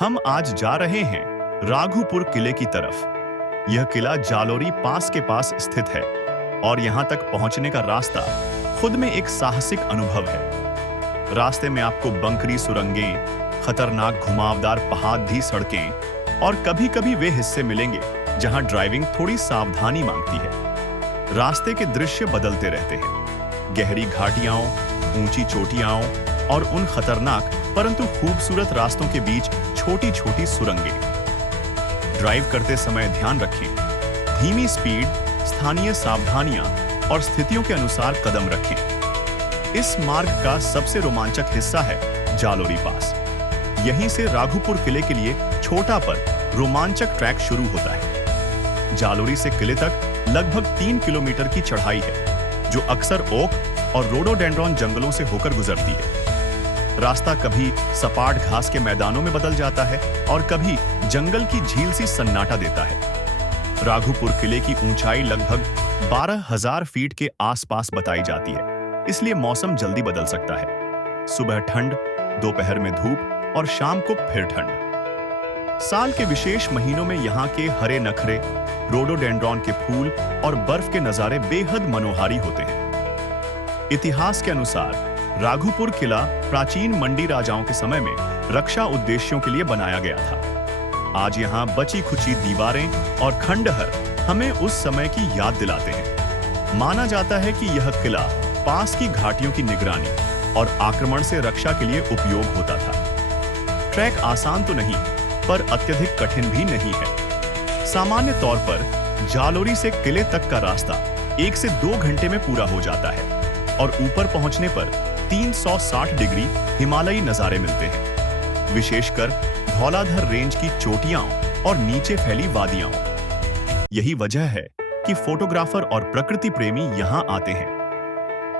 हम आज जा रहे हैं राघोपुर किले की तरफ। यह किला जालोरी पास के पास स्थित है और यहाँ तक पहुँचने का रास्ता खुद में एक साहसिक अनुभव है। रास्ते में आपको बंकरी सुरंगें, खतरनाक घुमावदार पहाड़ी सड़कें और कभी-कभी वे हिस्से मिलेंगे जहाँ ड्राइविंग थोड़ी सावधानी मांगती है। रास्ते के दृश्य बदलते रहते हैं, गहरी घाटियां, ऊंची चोटियां और उन खतरनाक परंतु खूबसूरत रास्तों के बीच छोटी-छोटी सुरंगें। ड्राइव करते समय ध्यान रखें, धीमी स्पीड, स्थानीय सावधानियां और स्थितियों के अनुसार कदम रखें। इस मार्ग का सबसे रोमांचक हिस्सा है जालोरी पास। यहीं से राघोपुर किले के लिए छोटा पर रोमांचक ट्रैक शुरू होता है। जालोरी से किले तक लगभग 3 किलोमीटर की चढ़ाई है, जो अक्सर ओक और रोडोडेंड्रॉन जंगलों से होकर गुजरती है। रास्ता कभी सपाट घास के मैदानों में बदल जाता है और कभी जंगल की झील सी सन्नाटा देता है। राघोपुर किले की ऊंचाई लगभग 12,000 फीट के आसपास बताई जाती है, इसलिए मौसम जल्दी बदल सकता है। सुबह ठंड, दोपहर में धूप और शाम को फिर ठंड। साल के विशेष महीनों में यहाँ के हरे नखरे, रोडोडेंड्रॉन के फूल और बर्फ के नजारे बेहद मनोहारी होते हैं। इतिहास के अनुसार राघोपुर किला प्राचीन मंडी राजाओं के समय में रक्षा उद्देश्यों के लिए बनाया गया था। आज यहाँ बची खुची दीवारें और खंडहर हमें उस समय की याद दिलाते हैं। माना जाता है कि यह किला पास की घाटियों की निगरानी और आक्रमण से रक्षा के लिए उपयोग होता था। ट्रैक आसान तो नहीं, पर अत्यधिक कठिन भी नहीं है। सामान्य तौर पर जालोरी से किले तक का रास्ता 1 से 2 घंटे में पूरा हो जाता है और ऊपर पहुंचने पर 360 डिग्री हिमालयी नजारे मिलते हैं, विशेषकर धौलाधर रेंज की चोटियां और नीचे फैली वादियां। यही वजह है कि फोटोग्राफर और प्रकृति प्रेमी यहां आते हैं।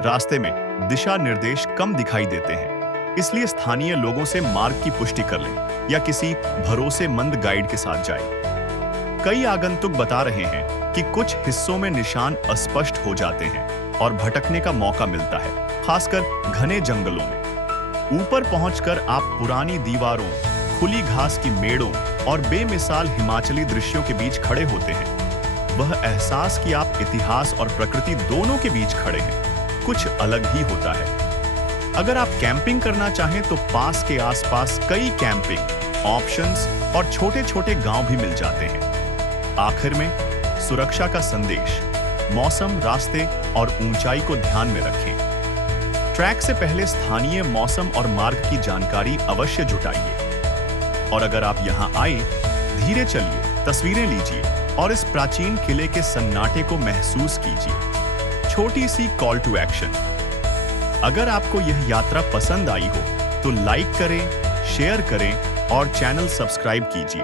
रास्ते में दिशा निर्देश कम दिखाई देते हैं, इसलिए स्थानीय लोगों से मार्ग की पुष्टि कर लें या किसी भरोसेमंद गाइड के साथ जाएं। कई आगंतुक बता रहे हैं कि कुछ हिस्सों में निशान अस्पष्ट हो जाते हैं और भटकने का मौका मिलता है, खासकर घने जंगलों में। ऊपर पहुंचकर आप पुरानी दीवारों, खुली घास की मेड़ों और बेमिसाल हिमाचली दृश्यों के बीच खड़े होते हैं। वह एहसास कि आप इतिहास और प्रकृति दोनों के बीच खड़े हैं, कुछ अलग ही होता है। अगर आप कैंपिंग करना चाहें तो पास के आसपास कई कैंपिंग ऑप्शंस और छोटे-छोटे गांव भी मिल जाते हैं। आखिर में सुरक्षा का संदेश, मौसम, रास्ते और ऊंचाई को ध्यान में रखें। ट्रैक से पहले स्थानीय मौसम और मार्ग की जानकारी अवश्य जुटाइए। और अगर आप यहां आए, धीरे चलिए, तस्वीरें लीजिए और इस प्राचीन किले के सन्नाटे को महसूस कीजिए। छोटी सी कॉल टू एक्शन, अगर आपको यह यात्रा पसंद आई हो तो लाइक करें, शेयर करें और चैनल सब्सक्राइब कीजिए।